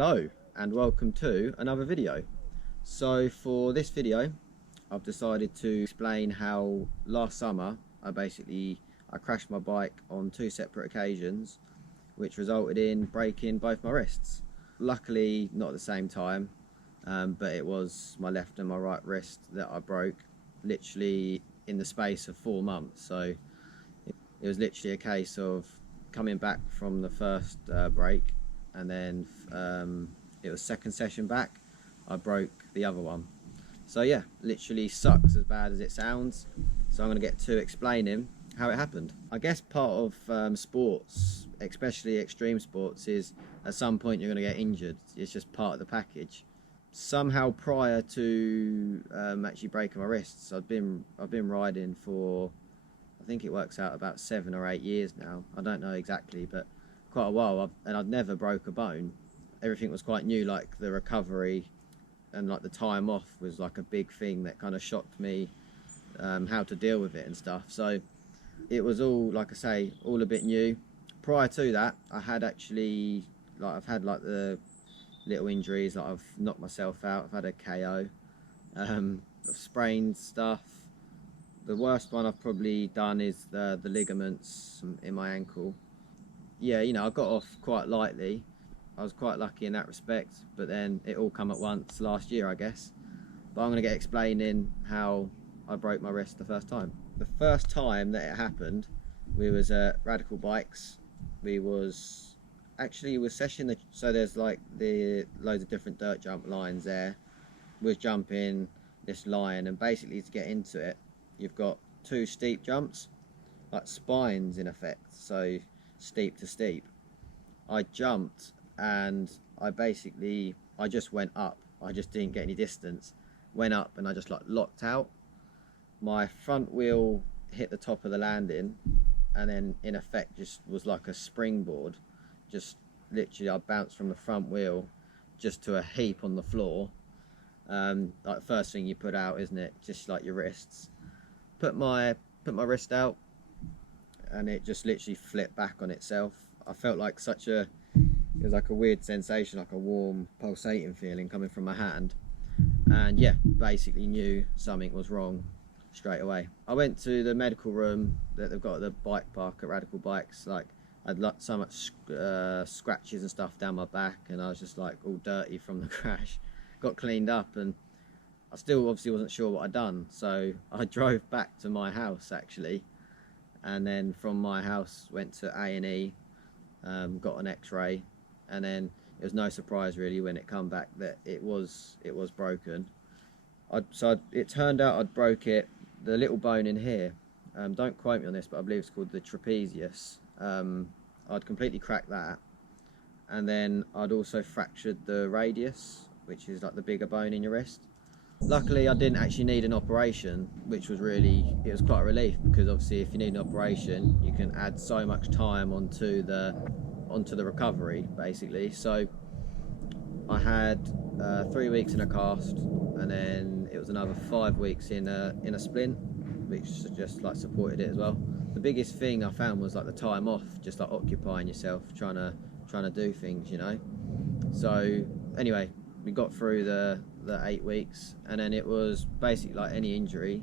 Hello and welcome to another video. So for this video I've decided to explain how last summer I crashed my bike on two separate occasions, which resulted in breaking both my wrists. Luckily not at the same time, but it was my left and my right wrist that I broke literally in the space of 4 months. So it was literally a case of coming back from the first break, and then it was second session back I broke the other one. So yeah, literally sucks as bad as it sounds. So I'm going to get to explaining how it happened. I guess part of sports, especially extreme sports, is at some point you're going to get injured. It's just part of the package. Somehow prior to actually breaking my wrists, I've been riding for, I think it works out about 7 or 8 years now. I don't know exactly, but quite a while. And I'd never broke a bone. Everything was quite new, like the recovery and like the time off was like a big thing that kind of shocked me, how to deal with it and stuff. So it was all, like I say, all a bit new. Prior to that, I had actually, like, I've had like the little injuries, like I've knocked myself out, I've had a KO, I've sprained stuff. The worst one I've probably done is the ligaments in my ankle. Yeah, you know, I got off quite lightly. I was quite lucky in that respect, but then it all come at once last year, I guess. But I'm going to get explaining how I broke my wrist the first time. The first time that it happened, we was at Radical Bikes. We was session, so there's like the loads of different dirt jump lines there. We was jumping this line, and basically to get into it, you've got 2 steep jumps, like spines in effect, so steep to steep. I jumped and I just went up. I just didn't get any distance. Went up and I just like locked out. My front wheel hit the top of the landing, and then in effect just was like a springboard. Just literally I bounced from the front wheel just to a heap on the floor. Like the first thing you put out, isn't it? Just like your wrists. Put my wrist out, and it just literally flipped back on itself. I felt like it was like a weird sensation, like a warm pulsating feeling coming from my hand. And yeah, basically knew something was wrong straight away. I went to the medical room that they've got at the bike park at Radical Bikes. Like, I'd so much scratches and stuff down my back, and I was just like all dirty from the crash. Got cleaned up, and I still obviously wasn't sure what I'd done, so I drove back to my house actually, and then from my house went to A&E, got an x-ray, and then it was no surprise really when it come back that it was broken. It turned out I'd broke it, the little bone in here, don't quote me on this, but I believe it's called the trapezius. I'd completely cracked that, and then I'd also fractured the radius, which is like the bigger bone in your wrist. Luckily I didn't actually need an operation, which was it was quite a relief, because obviously if you need an operation you can add so much time onto the recovery basically. So I had 3 weeks in a cast, and then it was another 5 weeks in a splint, which just like supported it as well. The biggest thing I found was like the time off, just like occupying yourself, trying to do things, you know. So anyway, we got through the 8 weeks, and then it was basically like any injury,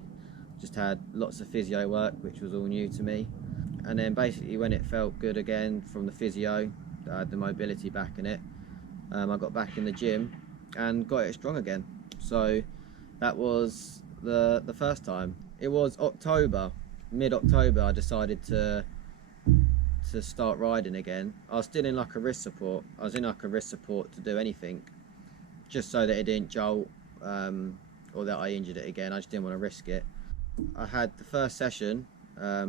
just had lots of physio work, which was all new to me. And then basically when it felt good again from the physio, I had the mobility back in it, I got back in the gym and got it strong again. So that was the first time. It was mid-October I decided to start riding again. I was still in like a wrist support. I was in like a wrist support to do anything, just so that it didn't jolt, or that I injured it again. I just didn't want to risk it. I had the first session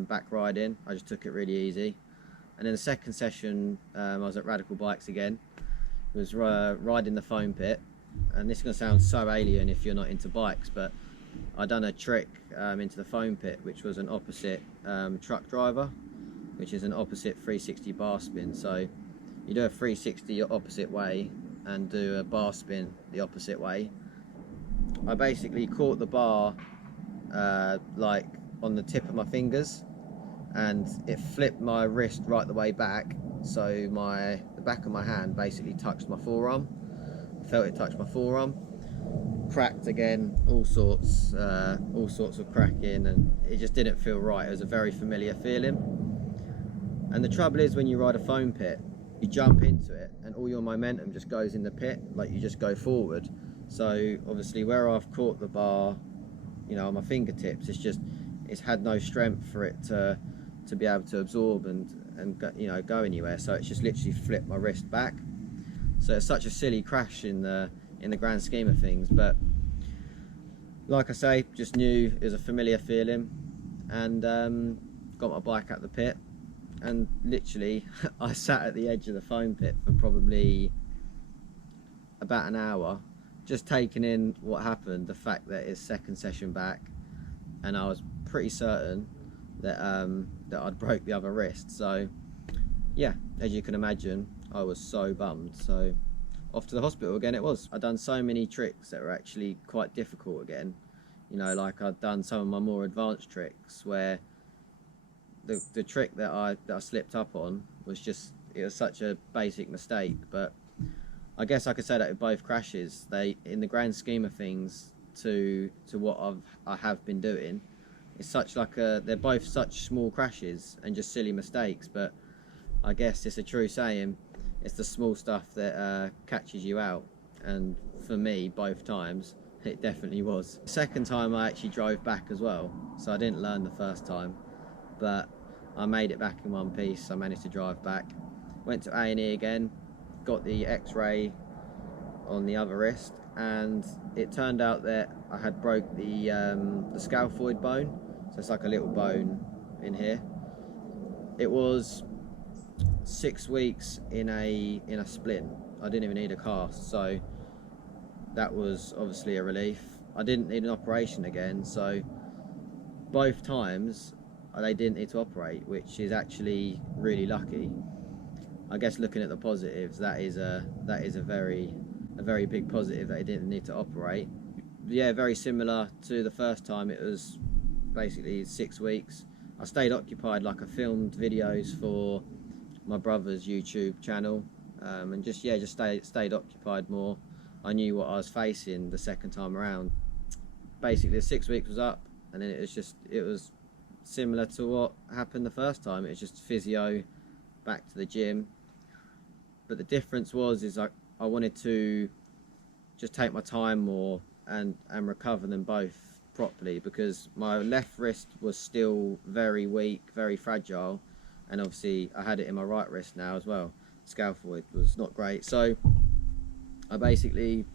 back riding, I just took it really easy, and then the second session I was at Radical Bikes again. It was riding the foam pit, and this is going to sound so alien if you're not into bikes, but I done a trick into the foam pit, which was an opposite truck driver, which is an opposite 360 bar spin. So you do a 360 your opposite way and do a bar spin the opposite way. I basically caught the bar like on the tip of my fingers, and it flipped my wrist right the way back, so the back of my hand basically touched my forearm. I felt it touch my forearm. Cracked again, all sorts of cracking, and it just didn't feel right. It was a very familiar feeling. And the trouble is, when you ride a foam pit, you jump into it and all your momentum just goes in the pit, like you just go forward. So obviously where I've caught the bar, you know, on my fingertips, it's had no strength for it to be able to absorb and go, you know, go anywhere. So it's just literally flipped my wrist back. So it's such a silly crash in the grand scheme of things, but like I say, just knew it was a familiar feeling, and got my bike out the pit, and literally I sat at the edge of the foam pit for probably about an hour, just taking in what happened, the fact that it's second session back, and I was pretty certain that that I'd broke the other wrist. So yeah, as you can imagine, I was so bummed. So off to the hospital again it was. I'd done so many tricks that were actually quite difficult again. You know, like I'd done some of my more advanced tricks where the trick that I slipped up on was just, it was such a basic mistake. But I guess I could say that with both crashes, they, in the grand scheme of things, to what I have been doing, it's such like they're both such small crashes and just silly mistakes. But I guess it's a true saying, it's the small stuff that catches you out, and for me, both times, it definitely was. The second time I actually drove back as well, so I didn't learn the first time, but I made it back in one piece. I managed to drive back, went to A&E again, got the x-ray on the other wrist, and it turned out that I had broke the scaphoid bone, so it's like a little bone in here. It was 6 weeks in a splint. I didn't even need a cast, so that was obviously a relief. I didn't need an operation again, so both times they didn't need to operate, which is actually really lucky. I guess looking at the positives, that is a very big positive that they didn't need to operate. Yeah, very similar to the first time. It was basically 6 weeks. I stayed occupied, like I filmed videos for my brother's YouTube channel, and just stayed occupied more. I knew what I was facing the second time around. Basically the 6 weeks was up, and then it was similar to what happened the first time. It was just physio, back to the gym. But the difference is I wanted to just take my time more and recover them both properly, because my left wrist was still very weak, very fragile, and obviously I had it in my right wrist now as well. Scaphoid was not great, so I basically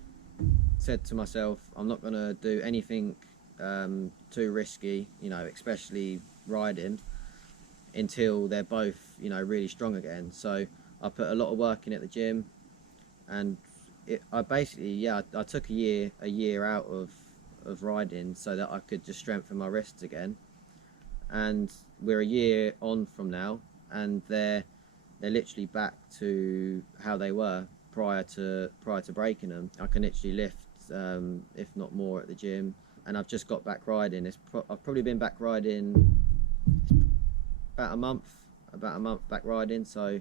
said to myself, I'm not going to do anything too risky, you know, especially riding, until they're both, you know, really strong again. So I put a lot of work in at the gym, and I basically, I took a year out of riding so that I could just strengthen my wrists again. And we're a year on from now, and they're literally back to how they were prior to breaking them. I can literally lift, if not more, at the gym, and I've just got back riding. I've probably been back riding about a month back riding, so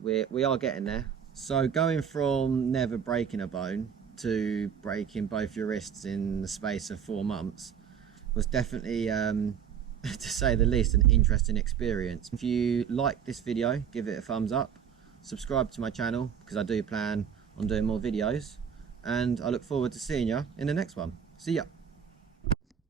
we are getting there. So going from never breaking a bone to breaking both your wrists in the space of 4 months was definitely, to say the least, an interesting experience. If you like this video, give it a thumbs up, subscribe to my channel, because I do plan on doing more videos, and I look forward to seeing you in the next one. See ya.